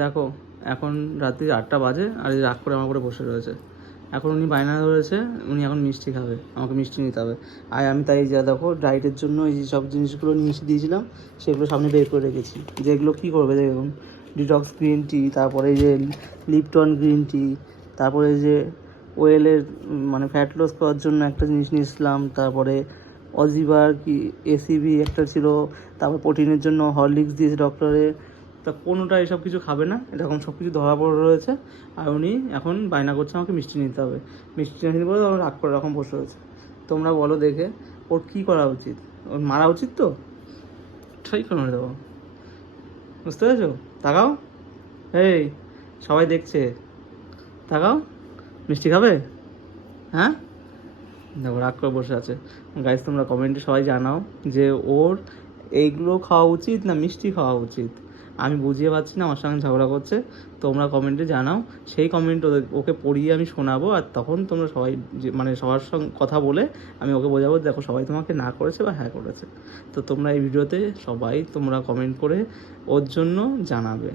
দেখো এখন রাত্রি 8টা বাজে আর এই রাগ করে আমার উপরে বসে রয়েছে। এখন উনি বায়না ধরেছে উনি এখন মিষ্টি খাবে, আমাকে মিষ্টি নিতে হবে। আর আমি তাই যা দেখো ডায়েটের জন্য এই যে সব জিনিসগুলো নিয়ে এসে দিয়েছিলাম সেগুলো সামনে বের করে রেখেছি, যেগুলো কী করবে দেখুন। ডিটক্স গ্রিন টি, তারপরে এই যে লিপটন গ্রিন টি, তারপরে যে ওয়েলের মানে ফ্যাট লস করার জন্য একটা জিনিস নিয়েছিলাম, তারপরে অজিবার কি এসিবি একটা ছিল, তারপর প্রোটিনের জন্য হরলিক্স দিয়েছে ডক্টরে। তা কোনোটা এসব কিছু খাবে না, এরকম সব কিছু ধরা পড়ে রয়েছে। আর উনি এখন বায়না করছে আমাকে মিষ্টি নিতে হবে। মিষ্টি না নিতে বলে আমার রাগ করে এরকম বসে রয়েছে। তোমরা বলো দেখে ওর কী করা উচিত? ওর মারা উচিত তো? ঠিক করে দেবো, বুঝতে পেরেছো? তাকাও, এই সবাই দেখছে, তাকাও। মিষ্টি খাবে? হ্যাঁ, দেখো রাগ করে বসে আছে। গাইজ তোমরা কমেন্টে সবাই জানাও যে ওর এইগুলো খাওয়া উচিত না মিষ্টি খাওয়া উচিত। আমি বুঝিয়ে পারছি না, আমার সঙ্গে ঝগড়া করছে। তোমরা কমেন্টে জানাও, সেই কমেন্ট ওকে পড়িয়ে আমি শোনাবো। আর তখন তোমরা সবাই যে মানে সবার সঙ্গে কথা বলে আমি ওকে বোঝাবো দেখো সবাই তোমাকে না করেছে বা হ্যাঁ করেছে। তো তোমরা এই ভিডিওতে সবাই তোমরা কমেন্ট করে ওর জন্য জানাবে।